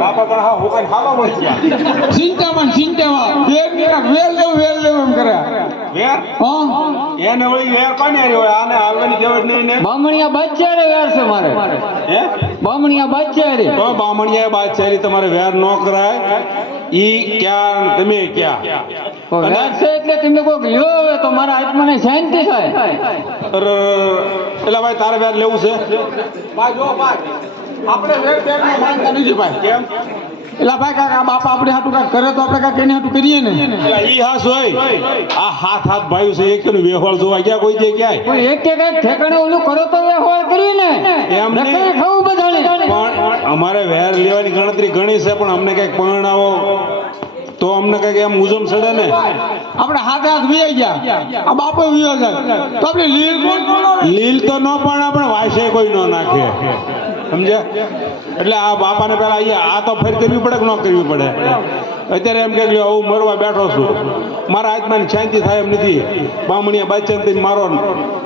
બાપા પણ હા હું કઈ ખાવા મળી ગયા ચિંતામાં વેર લેવું એમ કરે વેર હા એને વળી વેર કોને હારી હોય આને હાલવાની દેવ જ નહીં ને બામણિયા બચ્ચા રે વેર છે મારે હે બામણિયા બચ્ચા રે તો બામણિયા બાદશાહી તમારે વેર ન કરાય ઈ ક્યાં તમે ક્યાં વેર છે એટલે તમે કોઈક લ્યો હવે તો મારા આત્માને શાંતિ થાય એટલે ભાઈ તારે વેર લેવું છે ભાઈ જો ભાઈ આપણે વેર માનતા નથી ભાઈ કેમ એલા ભાઈ કાકા બાપા આપણે હાટું કાંઈક કરે તો આપણે કાંઈક એને હાટું કરીએ ને એટલે ઈ હાસ હોય આ હાથ ભાઈ છે એક નું વેહોળ જોવા ગયા કોઈ જગ્યાએ ક્યાંય કોઈ એક કે કઈક ઠેકાણે ઓલું કરો તો વ્યવહાર કરી ને એમ નહીં. નકર ખાવું બધાને પણ અમારે વેર લેવાની ગણતરી ઘણી છે પણ અમને કઈક પરણાવો તો અમને કઈક એમ ઉજમ ચડે ને આપણે હાથે હાથ વિયાઈ ગયા આ બાપો વિયો જાય તો આપણે લીલ કોણ બોલાવે લીલ તો ન પણ આપણે વાયસે કોઈ ન નાખે સમજ્યા એટલે આ બાપાને પેલા અહીંયા આ તો ફેર કરવી પડે કે ન કરવી પડે અત્યારે એમ કે હું મરવા બેઠો છું મારા હાથમાં શાંતિ થાય એમ નથી બામણીયા બાદશાહ મારો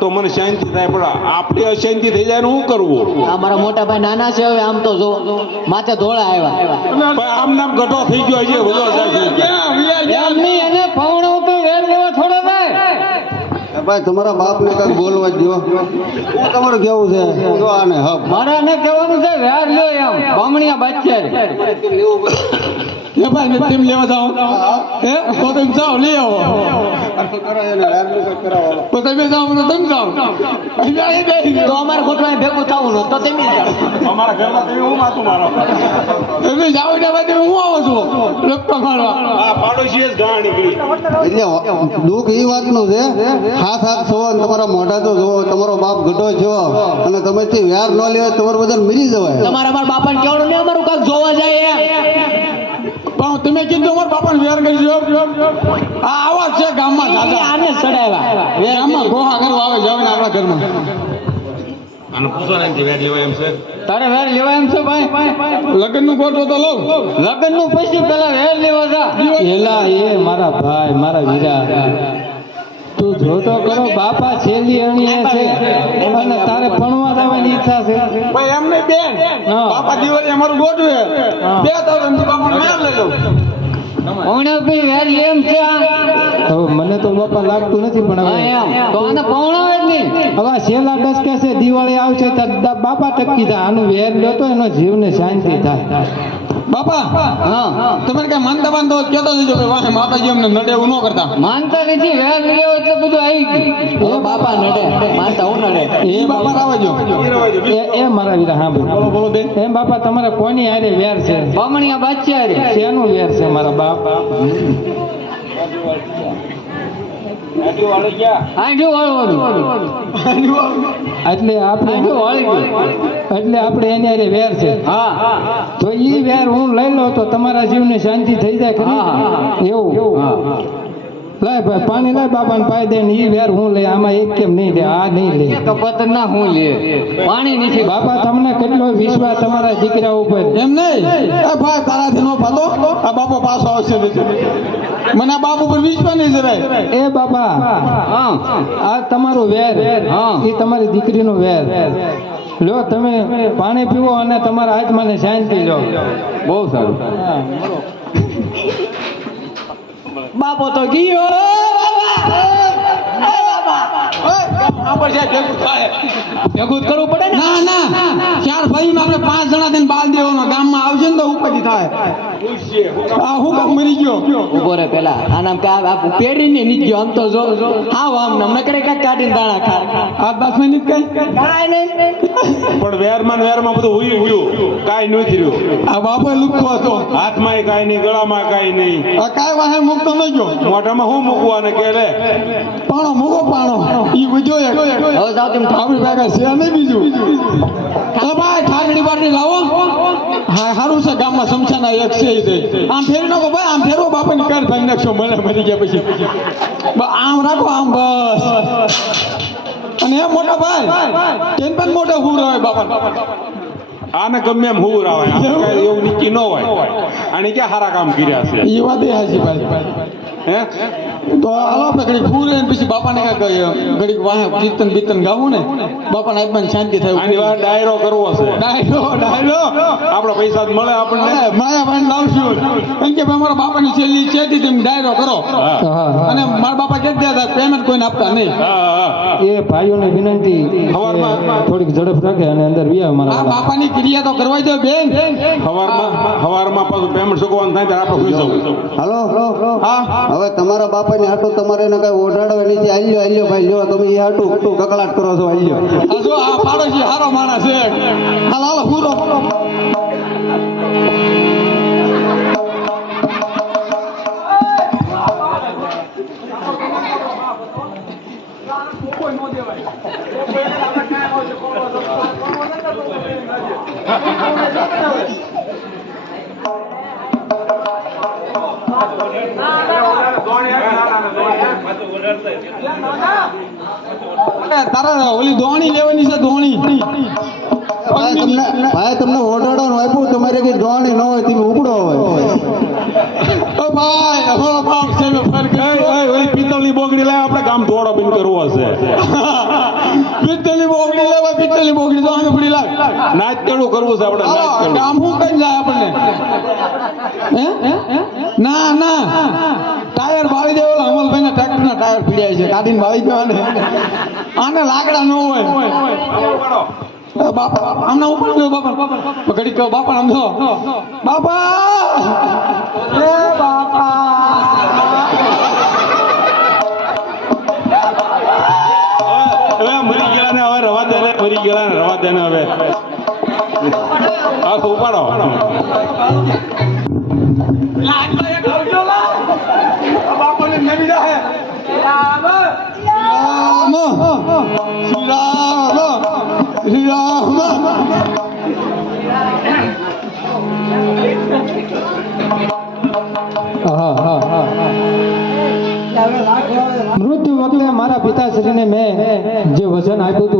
તો મને શાંતિ થાય પણ આપણી અશાંતિ થઈ જાય ને શું કરવું આ મારા મોટા ભાઈ નાના છે હવે આમ તો જો માથે ધોળા આવ્યા પણ આમ નામ ગઢો થઈ ગયો છે બધો જાય એમ નહીં એને ફાવણો તો વેર લેવા થોડો થાય ભાઈ તમારા બાપને કઈ બોલવા દો શું તમારું કેવું છે જો આને હબ મારે એને કહેવાનું છે વેર લ્યો એમ બામણિયા બચ્ચા રે એ ભાઈ મેં તેમ લેવા જાઓ હે તો તમે જાઓ લઈ આવો તો તમે જાઓ તો તમે જાઓ તો અમારે ગોઠવાય ભેગું થવું ન તો તમે જાઓ અમારા ઘરમાં તમે હું માથું મારો તમે જાઓ એટલે ભાઈ તમે હું આવો છો રસ્તો મારવા આ પાડોશી જ ગાળ નીકળી એટલે દુઃખ એ વાતનું છે હાથ હાથ છો અને તમારા મોઢા તો જોવો તમારો બાપ ઘટો છો અને તમે તે વ્યાર ન લેવાય તમારું બધા મરી જવાય તમારા મારા બાપાને કહેવાનું ને અમારું કાંક જોવા જાય પણ તમે કીધું અમારા બાપાને વેર કરી દો આ આવા છે ગામમાં દાદા આને ચડાવ્યા ગામમાં ગોહા કરવા આવે જાવ ને આપણા ઘરમાં અને પૂછો ને વેર લેવાય એમ છે તારે વેર લેવા એમ છે ભાઈ લગ્નનું ગોઠવો તો લઉં લગ્ન નું પછી પેલા વેર લેવા જા એલા એ મારા ભાઈ મારા વીરા તું જોતો કરો બાપા છેલ્લી અણીએ છે અને તારે ભણવા જવાની ઈચ્છા છે ભાઈ એમ નહીં બેન હા. બાપા દિવાળી અમારું ગોઠવે હા. 2000 બાપાને વેર લઈ લઉં ઓણે ભાઈ વેર એમ છે હવે મને તો બાપા લાગતું નથી પણ હા હવે એમ તો આને પૌણાવે જ નહીં હવે આ છેલ્લા દસકે છે દિવાળી આવશે ત્યારે બાપા ટકી જાય આનું વેર લો તો એનો જીવને શાંતિ થાય બાપા હા તમે કઈ માનતા બાંધો કેતો જજો કે વાહે માતાજી અમને નડે એવું ન કરતા માનતા નથી વેર લેવો એટલે બધું આવી ગયું હવે બાપા નડે માનતા હું નડે એ બાપા રાવજો એ મારા વીરા હા બોલો બોલો બેન એમ બાપા તમારે કોની હારે વેર છે બામણિયા બચ્ચા રે શેનું વેર છે મારા બાપ આંધ્યું વાળવાનું એટલે આપણે એની હારે વેર છે હા તો ઈ વેર હું લઈ લઉં તો તમારા જીવને શાંતિ થઈ જાય ખરી એવું લાય ભાઈ પાણી લાય બાપાને પાઈ દે ને ઈ વેર હું લે આમાં એક કેમ નહીં લે આ નહીં લે કપત ના હું લે પાણી નથી બાપા તમને કેટલો વિશ્વાસ તમારા દીકરા ઉપર એમ નહીં એ ભાઈ તારાથી નો પાતો આ બાપો પાછો આવશે મને આ બાપ ઉપર વિશ્વાસ નહીં જરાય એ બાપા હા આ તમારું વેર હા. એ તમારી દીકરીનું વેર લો તમે પાણી પીવો અને તમારા આત્માને શાંતિ લો બહુ સારું બાપો તો ગયો ભેગું કરવું પડે ને ના ના ચાર ભાઈ આપણે 5 જણા થઈને બાલ દેવાનો ગામમાં આવશે ને તો ઉપરથી થાય આ હું કામ મરી ગયો ઉભો રે પેલા આનામ કે આ પેરીને નીચ ગયો આમ તો જો હા આમ નમને કરે કાક કાઢીને દાણા ખા આ 10 મિનિટ કઈ કાઈ નહીં પણ વેરમાં બધું હુઈ ગયું કાંઈ નથી રહ્યું આ બાપો લુખો હતો હાથમાં કાંઈ નહીં ગળામાં કાંઈ નહીં આ કાંઈ વાહે મૂકતો ન ગયો મોઢામાં શું મૂકવાને કે લે પાણો મૂકો પાણો ઈ બુજો એક હવે જાવ તેમ આપણી ભેગા છે નહીં બીજું અરે ભાઈ ઠાકડી બાટડી લાવો હા સારું છે ગામમાં સમસાના એક છે ઈ તે આમ ફેરી નાખો ભાઈ આમ ફેરવો બાપાની કર ભાઈ નાખશો મને મરી ગયા પછી આમ રાખો આમ બસ અને એ મોટા ભાઈ તેન પણ મોટા હું રહે બાપા આને ગમે એમ હુર આવે આને કાંઈ એવું નીચી ન હોય આને ક્યાં સારા કામ કર્યા છે એ વાત એ હાજી ભાઈ હે તો હાલો આપણે ઘડીક પૂરે ને પછી બાપાને કાંઈક ઘડીક વાહે કીર્તન બીર્તન ગાવું ને બાપાને આત્માને શાંતિ થાય આની વાર ડાયરો કરવો છે ડાયરો આપણા પૈસા જ મળે આપણને. માયાભાઈ લાવશું એમ કે ભાઈ મારા બાપાની છેલ્લી ચેતી તમે ડાયરો કરો હા, હા. અને મારા બાપા કે હતા પેમેન્ટ કોઈને આપતા નહીં. હા, હા. એ ભાઈઓને વિનંતી કે સવારમાં થોડીક ઝડપ રાખે અને અંદર વ્યા આ મારા બાપાની ક્રિયા તો કરવા દો બેન. સવારમાં પાછું પેમેન્ટ ચૂકવવાનું થાય ત્યારે આપણે સુઈ જવું. હાલો હા હવે તમારા બાપાની હાટું તમારે એને કઈ ઓઢાડવા નીચે આલ્યો ભાઈ લ્યો તમે એ હાટું કકળાટ કરો છો આલ્યો. આ જો આ પાડોશી હારો માણસ છે. હાલો હાલો પૂરો તારા ઓલી દોણી લેવાની છે દોણી. ભાઈ તમને ઓઢાડવાનું આપ્યું તમારે કઈ દોણી ન હોય તમે ઉપડો હોય. ઓ ભાઈ અમારો બાપ છે ને ફરક ઓલી પિત્તળની બોગડી લાવ, આપણે ગામ ધોળો બીન કરવો હશે. પિત્તળની બોગડી લેવા પિત્તળની બોગડી તો અમે પડી લાગ. નાચ કેળું કરવું છે આપણે, નાચ હાલો, કેળું. ગામ હું કઈ જાય આપણને હે? ના ના ટાયર બાળી દેવો અમલભાઈ ના ટ્રેક્ટર ના ટાયર પીડ્યા છે કાઢીને બાળી દેવાને. આને લાકડા ન હોય. બાપા આમના ઉપર ગયો બાપા ઘડી કહો બાપા આમ જો બાપા એ બાપા હવે મરી ગયા ને હવે રવા દે ને, મરી ગયા ને રવા દે ને હવે. હા તો ઉપાડો. બાપાને નવી રહે રામ શ્રી રામ હા હા હા મૃત્યુ વખતે મારા પિતાશ્રીને મેં જે વચન આપ્યું હતું